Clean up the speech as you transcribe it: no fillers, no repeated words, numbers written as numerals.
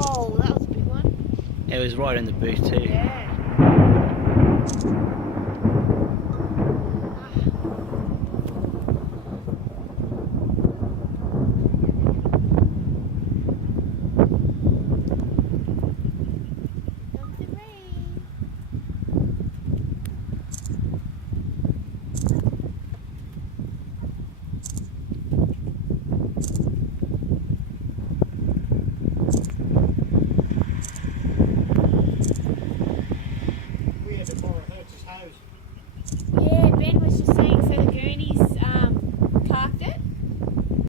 Oh, that was a big one. It was right in the boot too. Yeah.